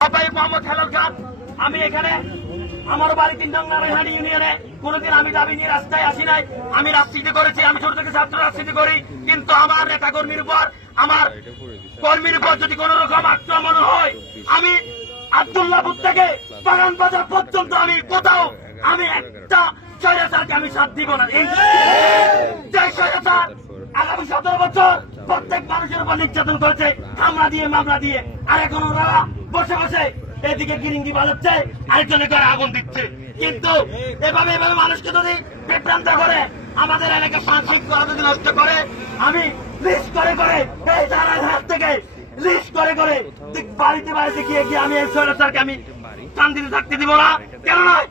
আপাই মোহাম্মদ হেলাল খান। আমি এখানে আমার বাড়ি ৩ নং নারায়ণহাটি ইউনিয়নে। কোনদিন আমি দাবি নিয়ে রাস্তায় আসি নাই। আমি রাজনীতি করেছি, আমি ছোট থেকে ছাত্র রাজনীতি করি, কিন্তু আমার নেতা কর্মীর উপর, আমার কর্মীর উপর যদি কোন রকম আক্রমণ হয়, আমি আব্দুল্লাহপুর থেকে বাগান বাজার পর্যন্ত আমি কোথাও আমি একটা স্বৈরাচারকে আমি সাথ দিব না। যে স্বৈরাচার আগামী 17 বছর প্রত্যেক মানুষের উপর নির্যাতন করেছে, হামলা দিয়ে মামলা দিয়ে, আর এখন ওরা বসে বসে এদিকে গিরিঙ্গি বাজাচ্ছে, আরেকজনের ঘরে আগুন দিচ্ছে। কিন্তু এভাবে মানুষকে যদি বিভ্রান্ত করে, আমাদের এলাকা সাংস্কৃতিক যদি নষ্ট করে, আমি লিস্ট করে করে এই জানার হাত থেকে লিস্ট করে করে বাড়িতে বাড়িতে গিয়ে গিয়ে আমি এই স্বৈরাচারকে আমি শান্তিতে থাকতে দিব না। কেন নয়,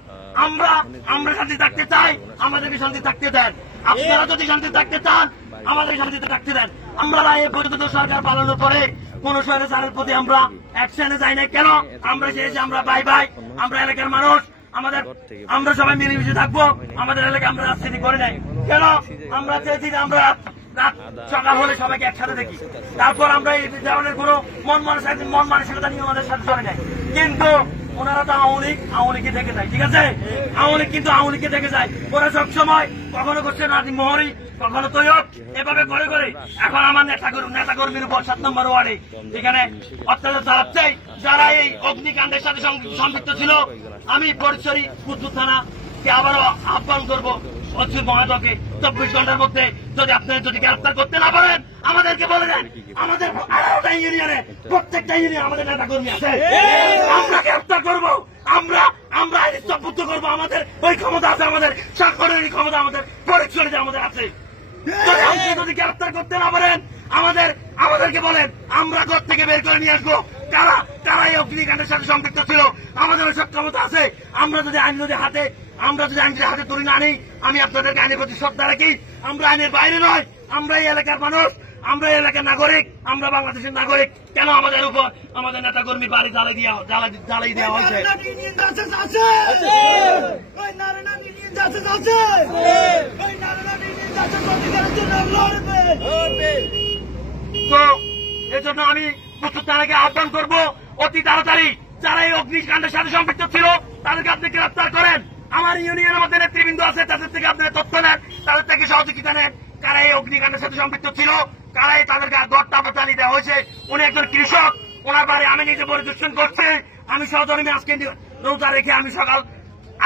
আমরা শান্তি থাকতে চাই, আমাদেরকে শান্তি থাকতে দেন। আপনারা যদি শান্তি থাকতে চান, আমাদের শান্তিতে থাকতে দেন। আমরা এই পর্যন্ত সরকার পালানোর পরে কোন স্বৈরাচারের প্রতি আমরা অ্যাকশনে যাই না। কেন? আমরা চেয়েছি আমরা ভাই ভাই, আমরা এলাকার মানুষ, আমরা সবাই মিলেমিশে থাকবো। আমাদের এলাকায় আমরা রাজনীতি করে নাই। কেন? আমরা চেয়েছি যে আমরা রাত সকাল হলে সবাইকে একসাথে দেখি। তারপর আমরা এই ধরনের কোন মন মানসিকতা নিয়ে আমাদের সাথে চলে নাই। কিন্তু ওনারা তো আওয়ামী লীগকে দেখে যায়, ঠিক আছে? আওয়ামী লীগ কিন্তু আওয়ামী লীগকে দেখে যায়। ওরা সবসময় কখনো করছে নাজিম মোহরি, কখনো তৈয়ব, এভাবে করে করে এখন আমার নেতা কর্মীর উপর 7 নম্বর ওয়ার্ডে এখানে অত্যাচার চালাচ্ছে। যারা এই অগ্নিকাণ্ডের সাথে সম্পৃক্ত ছিল, আমি পরিচরি কুতুব থানাকে আবারও আহ্বান করবো অচ্যুত মহাদকে 24 ঘন্টার মধ্যে যদি আপনারা যদি গ্রেফতার করতে না পারেন, আমাদেরকে বলে দেন। আমাদের 18টা ইউনিয়নে প্রত্যেকটা ইউনিয়নে আমাদের নেতা কর্মী আছে, আমরা গ্রেফতার করবো, আমরা আইন স্তব্ধ করবো। আমাদের ওই ক্ষমতা আছে, আমাদের সাংগঠনিক ক্ষমতা আমাদের পরিচয় আমাদের আছে। যদি গ্রেফতার করতে না পারেন, আমাদেরকে বলেন, আমরা ঘর থেকে বের করে নিয়ে আসবো কারা এই অগ্নিকাণ্ডের সাথে সম্পৃক্ত ছিল। আমাদের ওই সব ক্ষমতা আছে। আমরা যদি আইন হাতে তুলে না আনি, আমি আপনাদেরকে আইনের প্রতি শ্রদ্ধা রাখি। আমরা আইনের বাইরে নয়, আমরা এই এলাকার মানুষ, আমরা এই এলাকার নাগরিক, আমরা বাংলাদেশের নাগরিক। কেন আমাদের উপর আমাদের নেতা কর্মী বাড়ি জ্বালাই দেওয়া হয়েছে? তো এজন্য আমি তাদেরকে আহ্বান করবো, অতি তাড়াতাড়ি যারা এই অগ্নিকাণ্ডের সাথে সম্পৃক্ত ছিল তাদেরকে আপনি গ্রেফতার করেন। আমার ইউনিয়নের মধ্যে নেতৃবৃন্দ আছে, তাদের থেকে আপনারা তথ্য নেন, তাদের থেকে সহযোগিতা নেন। কারা এই অগ্নিকাণ্ডের সাথে সম্পৃক্ত ছিল, কারাই তাদেরকে গড়টা বাতানি দেওয়া হয়েছে। উনি একজন কৃষক, ওনার বাড়ি আমি নিজে পরিদর্শন করছি। আমি সহধর্মী আজকে রোজা রেখে আমি সকাল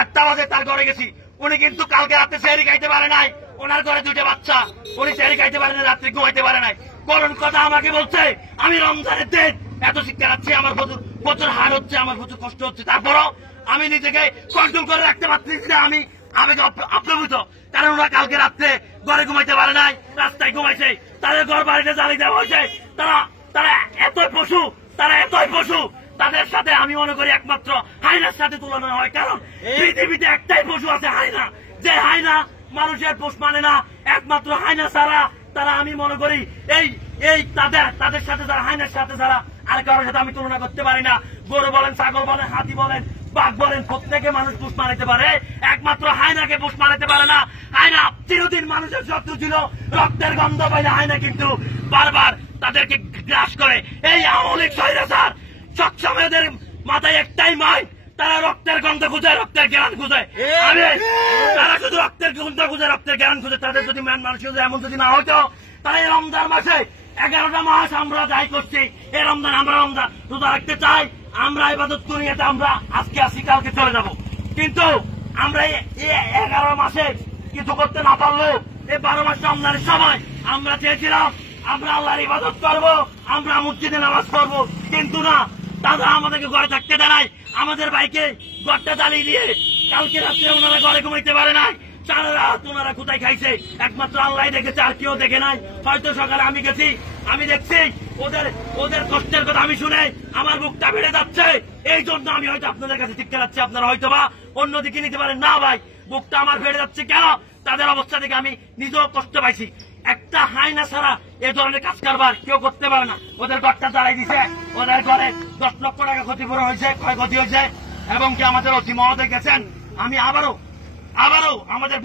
8টা বাজে তার ঘরে গেছি। উনি কিন্তু কালকে রাতে সেহরি খাইতে পারে নাই। ওনার ঘরে 2টা বাচ্চা, উনি সেহরি খাইতে পারে না, রাত্রে ঘুমাইতে পারে নাই। করুণ কথা আমাকে বলছে, আমি রমজানের দিন এত শিক্ষা রাখছি, আমার প্রচুর হার হচ্ছে, আমার প্রচুর কষ্ট হচ্ছে, তারপরও আমি নিজেকে কন্ট্রোল করে রাখতে পারছি না। আমি আবেগে আপ্লুত, কারণ ওরা কালকে রাত্রে ঘরে ঘুমাইতে পারে নাই, রাস্তায় ঘুমাইছে, তাদের ঘর বাড়িতে জ্বালিয়ে দেওয়া হয়েছে। তারা এতই পশু, তাদের সাথে আমি মনে করি একমাত্র হায়নার সাথে তুলনা হয়। কারণ পৃথিবীতে একটাই পশু আছে, হায়না। যে হায়না মানুষের পোষ মানে না, একমাত্র হায়না ছাড়া তারা আমি মনে করি এই তাদের সাথে যারা হায়নার সাথে যারা আর কারোর সাথে আমি তুলনা করতে পারি না। গরু বলেন, ছাগল বলেন, হাতি বলেন, বাঘ বলেন, প্রত্যেকে মানুষ পুষ মানাতে পারে, একমাত্র হায়নাকে পুষ মানাতে পারে না। হায়না চিরদিন মানুষের শত্রু ছিল, রক্তের গন্ধ পাইলে হায়না কিন্তু বারবার তাদেরকে গ্রাস করে। এই আওয়ামী লীগ স্বৈরাচার সবসময় এদের মাথায় একটাই মাই, তারা রক্তের গন্ধ খুঁজে, রক্তের জ্ঞান খুঁজে। তারা শুধু রক্তের গন্ধ খুঁজে, রক্তের জ্ঞান খুঁজে। তাদের যদি মানুষ এমন যদি না হইতো, তারা এই রমজান মাসে 11টা মাস আমরা যাই করছি, এই রমজান আমরা রোজা রাখতে চাই, আমরা ইবাদত করি, এটা আমরা আজকে আসি, কালকে চলে যাব। কিন্তু আমরা এই 11 মাসে কিছু করতে না পারলেও এই 12 মাস রমজানের সময় আমরা চেয়েছিলাম আমরা আল্লাহর ইবাদত করবো, আমরা মসজিদে নামাজ পড়বো, কিন্তু না, তারা আমাদেরকে ঘরে থাকতে দেয় নাই। আমাদের ভাইকে ঘরটা জ্বালিয়ে দিয়ে কালকে রাত্রে ওনারা ঘরে ঘুমাইতে পারে নাই। সারা রাত ওনারা কোথায় খাইছে একমাত্র আল্লাহ দেখেছে, আর কেউ দেখে নাই। হয়তো সকালে আমি গেছি, আমি দেখছি ওদের কষ্টের কথা আমি শুনে আমার বুকটা বেড়ে যাচ্ছে। এই জন্য আমি হয়তো আপনাদের কাছে শিক্ষা যাচ্ছি, আপনারা হয়তো বা অন্যদিকে নিতে পারেন না। ভাই, বুকটা আমার বেড়ে যাচ্ছে। কেন? তাদের অবস্থা থেকে আমি নিজেও কষ্ট পাইছি। একটা হায়না ছাড়া এই ধরনের কাজ কারবার কেউ করতে পারে না। ওদের ঘরটা জ্বালাই দিছে, ওদের ঘরে 10 লক্ষ টাকা ক্ষতিপূরণ হয়েছে, ক্ষয়ক্ষতি হয়েছে, এবং কি আমাদের অতি মহোদয় গেছেন। আমি আবারও আমাদের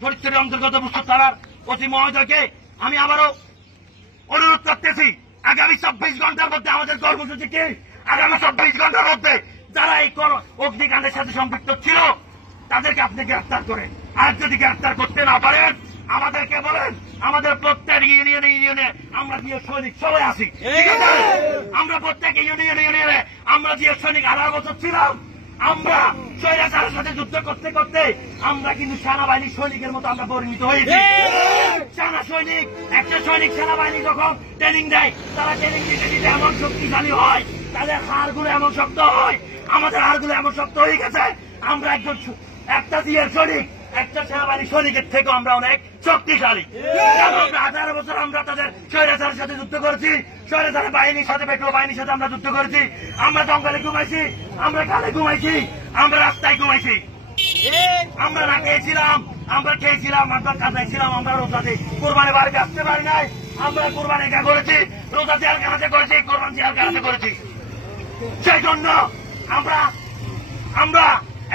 ফরিদপুরের অন্তর্গত বুসপুর থানার অতি মহোদয়কে আমি আবারও অনুরোধ করতেছি, আগামী 24 ঘন্টার মধ্যে আমাদের কর্মসূচি কি আগামী 24 ঘন্টার মধ্যে যারা এই অগ্নিকাণ্ডের সাথে সম্পৃক্ত ছিল তাদেরকে আপনি গ্রেফতার করেন। আর যদি গ্রেফতার করতে না পারেন আমাদেরকে বলেন, আমাদের প্রত্যেক ইউনিয়নে আমরা জিও সৈনিক সবাই আছি, ঠিক আছে? আমরা প্রত্যেক ইউনিয়নে আমরা জিও সৈনিক 18 বছর ছিলাম। আমরা স্বৈরাচারের সাথে যুদ্ধ করতে করতে আমরা কিন্তু সেনাবাহিনী সৈনিকের মতো আমরা পরিণত হয়েছি। সেনা সৈনিক, একটা সৈনিক সেনাবাহিনী যখন ট্রেনিং দেয়, তারা ট্রেনিং দিতে দিতে এমন শক্তিশালী হয়, তাদের হাড়গুলো এমন শক্ত হয়, আমাদের হাড়গুলো এমন শক্ত হয়ে গেছে, আমরা একটা জিয়ের সৈনিক, একটা সেনাবাহিনী সৈনিকের থেকে আমরা অনেক শক্তিশালী। 18 বছর আমরা তাদের স্বৈরাচারের সাথে যুদ্ধ করেছি, স্বৈরাচারের বাহিনীর সাথে, পেট্রোল বাহিনীর সাথে আমরা যুদ্ধ করেছি। আমরা জঙ্গলে ঘুমাইছি, আমরা কালে ঘুমাইছি, আমরা রাস্তায় ঘুমাইছি, আমরা না খেয়েছিলাম, আমরা খেয়েছিলাম, আমরা কাজাই ছিলাম, আমরা রোজাতে কোরবানি বাড়িতে আসতে পারি নাই, আমরা কোরবানি করেছি, রোজা জেলখানাতে করেছি, কোরবান জেলখানাতে করেছি। সেই জন্য আমরা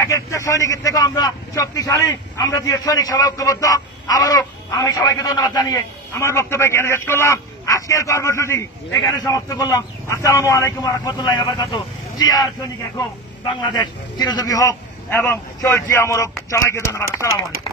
এক একটা সৈনিকের থেকে আমরা শক্তিশালী, আমরা যে সৈনিক সবাই ঐক্যবদ্ধ। আবারও আমি সবাইকে ধন্যবাদ জানিয়ে আমার বক্তব্য এখানে শেষ করলাম। আজকের কর্মসূচি এখানে সমাপ্ত করলাম। আসসালামু আলাইকুম ওয়া রাহমাতুল্লাহি ওয়া বারাকাতুহু। জিয়ার সৈনিক এক হোক, বাংলাদেশ চিরজীবী হোক এবং শহীদ জিয়া অমর হোক। সবাইকে ধন্যবাদ। আসসালামু আলাইকুম।